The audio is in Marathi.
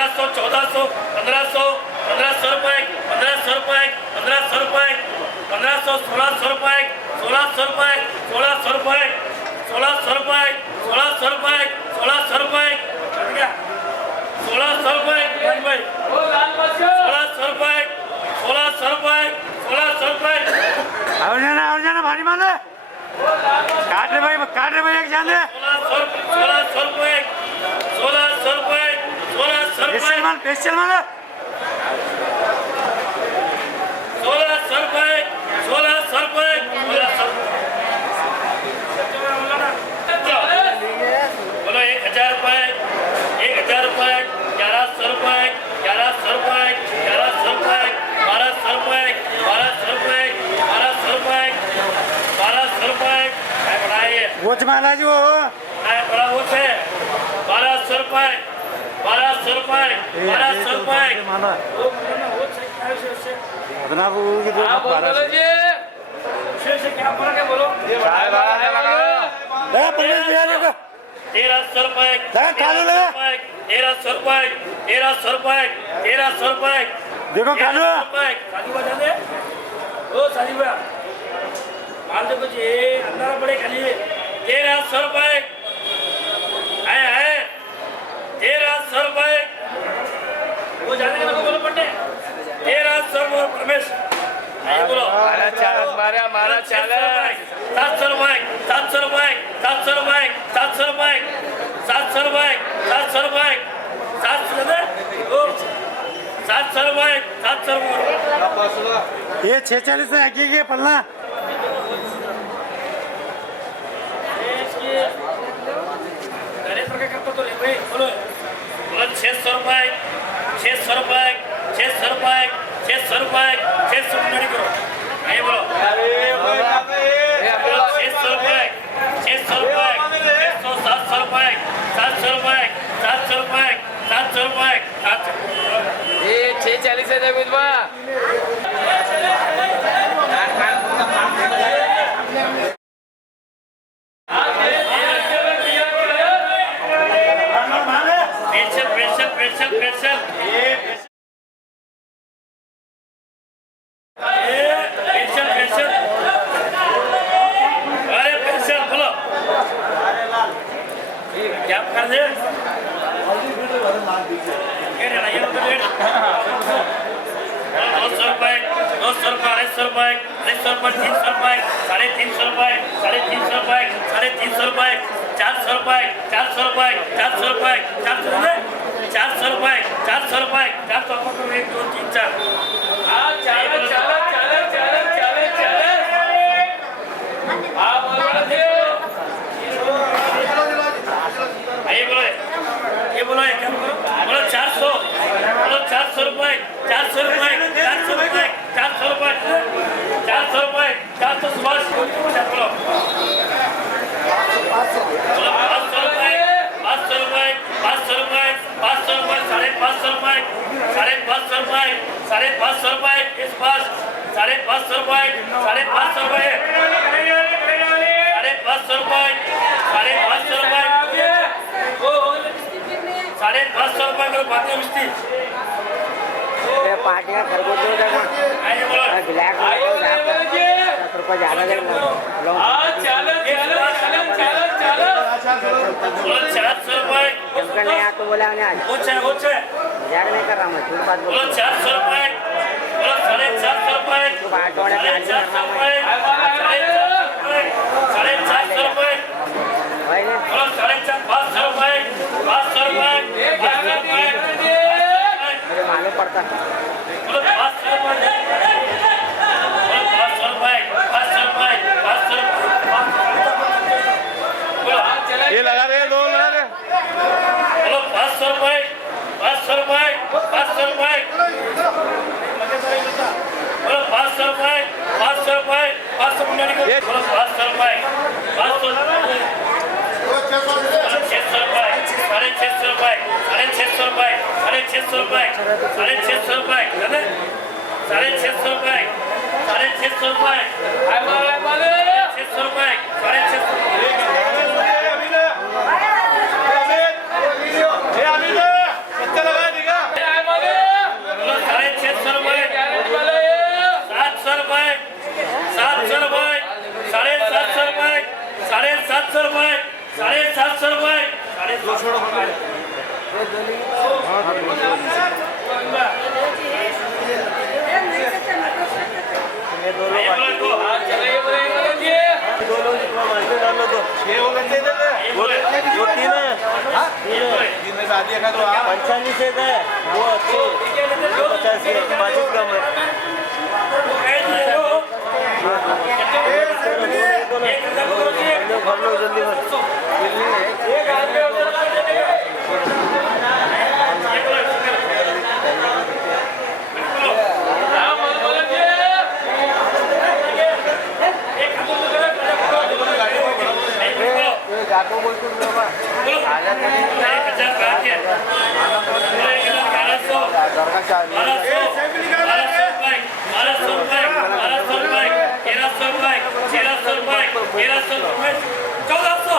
1300 1400 1500 1500 रुपये 1500 रुपये 1500 रुपये 1500 1600 रुपये 1600 रुपये 1600 रुपये 1600 रुपये 1600 रुपये 1600 रुपये 1600 रुपये 1600 रुपये 1600 रुपये 1600 रुपये और जाना भारी माल है काट रहे भाई एक जान दे 1600 रुपये 1600 रुपये 1600 रुपये स्पेशल माल है 1600 रुपये 1600 रुपये 1600 बोलो 1000 रुपये 1000 रुपये 1100 रुपये 1100 रुपये 1100 रुपये 1200 रुपये 1200 रुपये 1200 रुपये 1200 रुपये काय बनाइए वो माला जो काय बड़ा वो है 1200 रुपये 1200 रुपये 1200 रुपये माला अपना वो की दो बोलो जी क्या फर्क है बोलो 1300 रुपये 1300 रुपये 1300 रुपये 1300 रुपये देखो कालू खाली बजा दे ओ साली भैया माल देखो जी अंदर बड़े खाली 1300 रुपये है 1300 रुपये वो जाने का बोलो पट्टे 1300 रुपये परमेश बोलो मारा चाल 700 रुपये 700 रुपये 700 रुपये 700 रुपये 700 रुपये 700 रुपये 700 रुपये 700 रुपये ये 46 है आगे पल्ला बोलो 600 रुपये 600 रुपये 600 रुपये 600 रुपये 600 रुपये करो नहीं बोलो 600 रुपये 600 रुपये 700 रुपये 700 रुपये 700 रुपये 700 रुपये 700 ये 640 है विधवा क्या कर दे 200 रुपये 200 रुपये 250 रुपये 300 रुपये 300 रुपये 350 रुपये 350 रुपये 400 रुपये 400 रुपये 400 रुपये 400 रुपये 400 रुपये 400 रुपये 400 रुपये 1 2 3 4 ये बोलो क्या बोलो 400 बोलो 400 रुपये 400 रुपये 400 रुपये 400 रुपये 400 रुपये 400 सुभाष बोलो 500 रुपये 500 रुपये 500 रुपये 500 रुपये 550 रुपये 550 रुपये 550 रुपये इस पास 550 रुपये 550 रुपये 550 रुपये 550 रुपये 550 रुपये करो बातें मिस्ती पार्टी का खरगोश दो ब्लैक रुपये ज्यादा दे 400 रुपये नहीं आ तो बोला आज मजाक नहीं कर रहा मैं झूठ बात बोल 400 रुपये बोलो 450 रुपये 450 रुपये 450 रुपये भाई ने बोलो 500 रुपये 500 रुपये 500 रुपये मुझे मालूम पड़ता बोलो 500 रुपये 500 रुपये 500 रुपये 500 रुपये ये लगा रहे दो लगा रहे बोलो 500 रुपये 500 रुपये 500 रुपये बोलो 500 रुपये 500 रुपये 500 रुपये बोलो 500 रुपये 500 600 रुपये 650 रुपये 650 रुपये 650 रुपये 650 रुपये 650 रुपये 650 रुपये 600 रुपये 650 ये अभी ले कितना लगा देगा ये दो लोग बोलो इनको। चलिए बोलेंगे जी दो लोग इसको मारते डालो तो वो तीन है ये बोलो। 45 से है वो अच्छे 50 के 25 कम है भर लो जल्दी भर ₹1400